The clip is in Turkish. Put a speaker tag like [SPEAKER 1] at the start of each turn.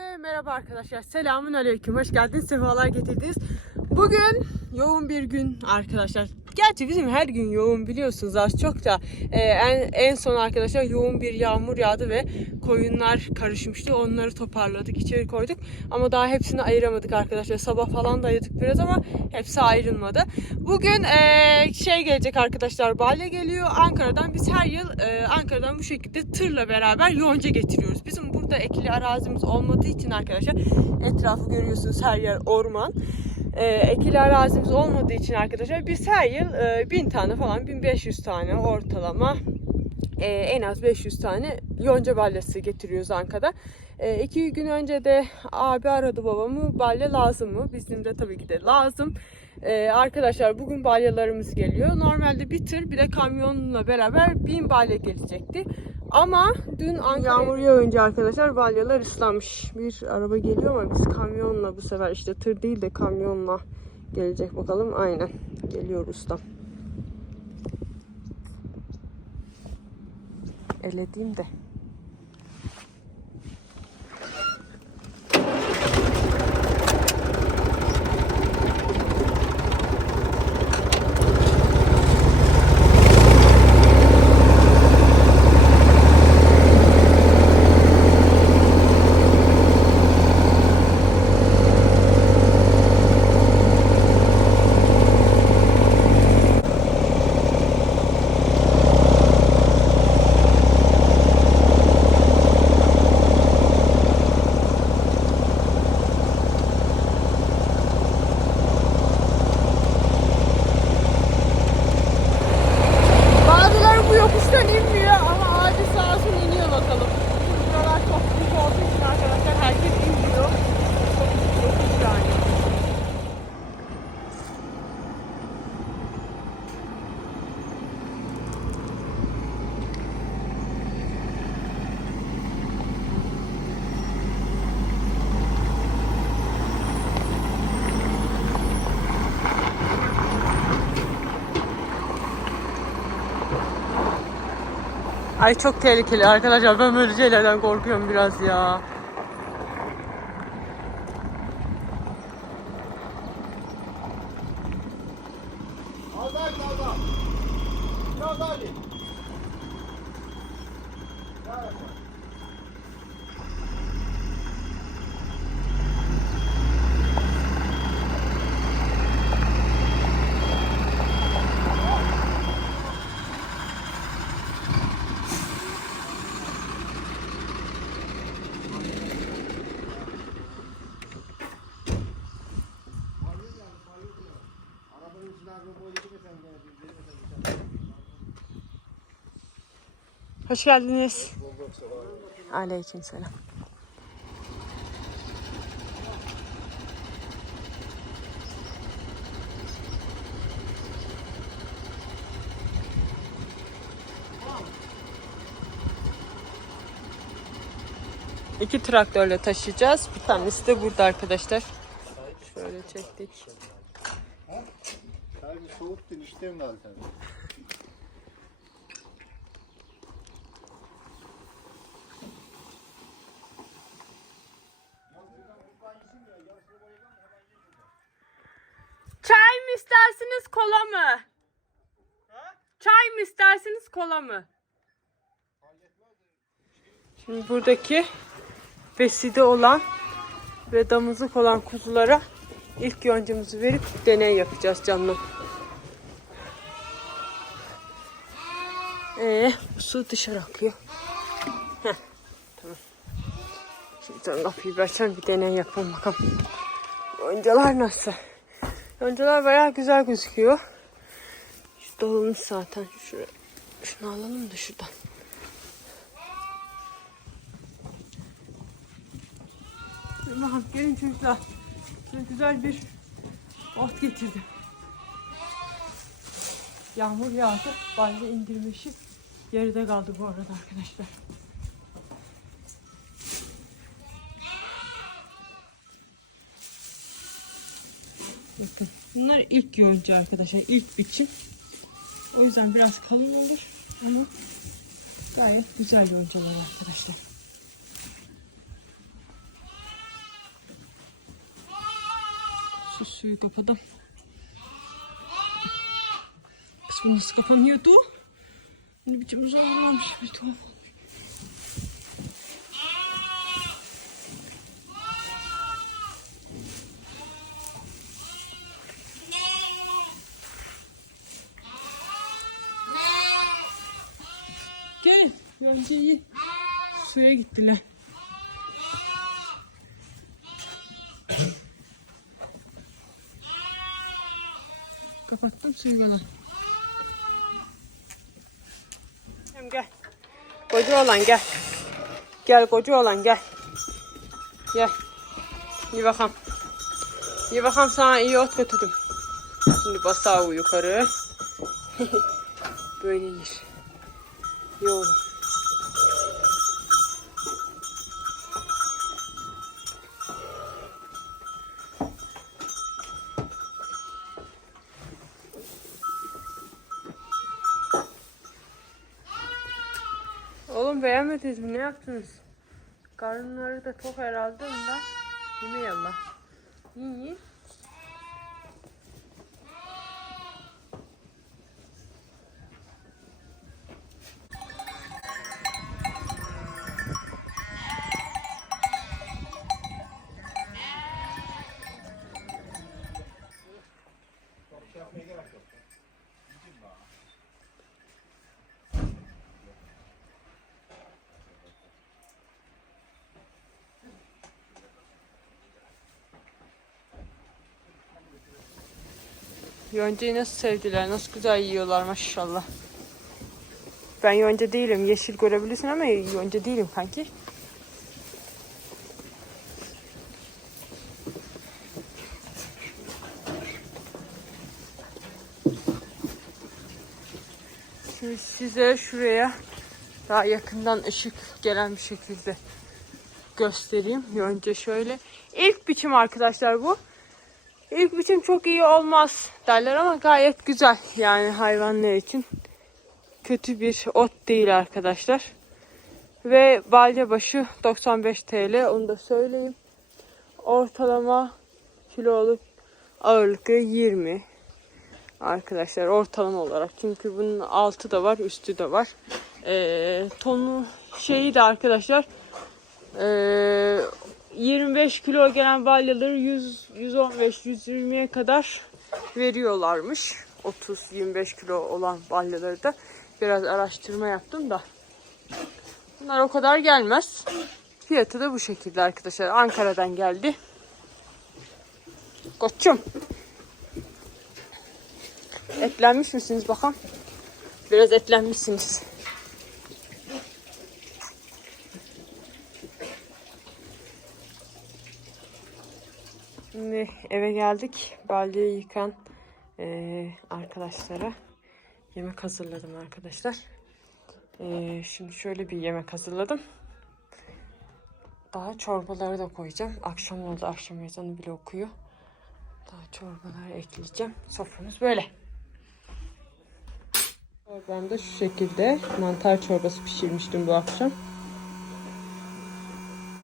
[SPEAKER 1] Herkese merhaba arkadaşlar. Selamun aleyküm. Hoş geldiniz. Sefalar getirdiniz. Bugün yoğun bir gün arkadaşlar. Gerçi bizim her gün yoğun biliyorsunuz az çok da e, en, en son arkadaşlar yoğun bir yağmur yağdı ve koyunlar karışmıştı. Onları toparladık, içeri koyduk. Ama daha hepsini ayıramadık arkadaşlar. Sabah falan da ayırdık biraz ama hepsi ayrılmadı. Bugün e, şey gelecek arkadaşlar. Balya geliyor Ankara'dan. Biz her yıl e, Ankara'dan bu şekilde tırla beraber yonca getiriyoruz. Bizim burada ekili arazimiz olmadığı için arkadaşlar etrafı görüyorsunuz her yer orman. E, ekili arazimiz olmadığı için arkadaşlar biz her yıl e, 1000 tane falan 1500 tane ortalama e, en az 500 tane yonca balyası getiriyoruz Ankara'da. E, iki gün önce de abi aradı babamı balya lazım mı? Bizim de tabii ki de lazım. E, arkadaşlar bugün balyalarımız geliyor. Normalde bir tır bir de kamyonla beraber 1000 balya gelecekti. Ama dün Ankara yağmur yağınca arkadaşlar balyalar ıslanmış. Bir araba geliyor ama biz kamyonla bu sefer işte tır değil de kamyonla gelecek bakalım. Aynen geliyor ustam. Elediğim de. Bazıları bu yokuştan inmiyor ama abi sağ olsun iniyor bakalım. Şimdi buralar çok büyük olduğu için arkadaşlar herkes inmiyor. Çok büyük yokuş yani. Ay çok tehlikeli arkadaşlar. Ben böyle şeylerden korkuyorum biraz ya. Hoş geldiniz. Aleyküm selam. İki traktörle taşıyacağız. Bir tanesi de burada arkadaşlar. Şöyle çektik.
[SPEAKER 2] Sadece soğuk değil işlem var
[SPEAKER 1] Çay mı istersiniz kola mı? Çay mı istersiniz kola mı? Şimdi buradaki beside olan ve damızlık olan kuzulara ilk yoncamızı verip deney yapacağız canlı. Ee, su dışarı akıyor. Heh, tamam. Şimdi sen kapıyı bir açalım bir deney yapalım bakalım. Yoncalar nasıl? Yoncalar bayağı güzel gözüküyor. Şu dolmuş zaten. Şuraya, şunu alalım da şuradan. Bakalım gelin çocuklar. Size güzel bir ot getirdim. Yağmur yağdı. Balya indirmişi yarıda kaldı bu arada arkadaşlar. Bakın bunlar ilk yonca arkadaşlar. ilk biçim. O yüzden biraz kalın olur ama gayet güzel yoncalar arkadaşlar. Şu suyu kapadım. Kız bu nasıl kapanıyordu? Ne biçim zorlanmış bir tuhaf Bence iyi. Suya gittiler. Kapattım suyu bana. Gel. Koca olan gel. Gel koca olan gel. Gel. İyi bakalım. İyi bakalım sana iyi ot götürdüm. Şimdi basağı yukarı. Böyle. Yoğun. Oğlum beğenmediniz mi? Ne yaptınız? Karınları da tok herhalde ondan. Yemeği yallah. İyi. Yoncayı nasıl sevdiler, nasıl güzel yiyorlar maşallah. Ben yonca değilim, yeşil görebilirsin ama yonca değilim kanki. Şimdi size şuraya daha yakından ışık gelen bir şekilde göstereyim. Yonca şöyle. İlk biçim arkadaşlar bu. İlk biçim çok iyi olmaz derler ama gayet güzel yani hayvanlar için. Kötü bir ot değil arkadaşlar. Ve balya başı 95 TL onu da söyleyeyim. Ortalama kiloluk ağırlıkı 20 arkadaşlar ortalama olarak. Çünkü bunun altı da var üstü de var. Ee, tonu şeyi de arkadaşlar ee, 25 kilo gelen balyaları 100, 115, 120'ye kadar veriyorlarmış. 30-25 kilo olan balyaları da biraz araştırma yaptım da. Bunlar o kadar gelmez. Fiyatı da bu şekilde arkadaşlar. Ankara'dan geldi. Koçum. Etlenmiş misiniz bakalım? Biraz etlenmişsiniz. Şimdi eve geldik. Balyeyi yıkan eee, arkadaşlara yemek hazırladım arkadaşlar. Eee, şimdi şöyle bir yemek hazırladım. Daha çorbaları da koyacağım. Akşam oldu. Akşam ezanı bile okuyor. Daha çorbaları ekleyeceğim. Soframız böyle. Çorbam da şu şekilde. Mantar çorbası pişirmiştim bu akşam.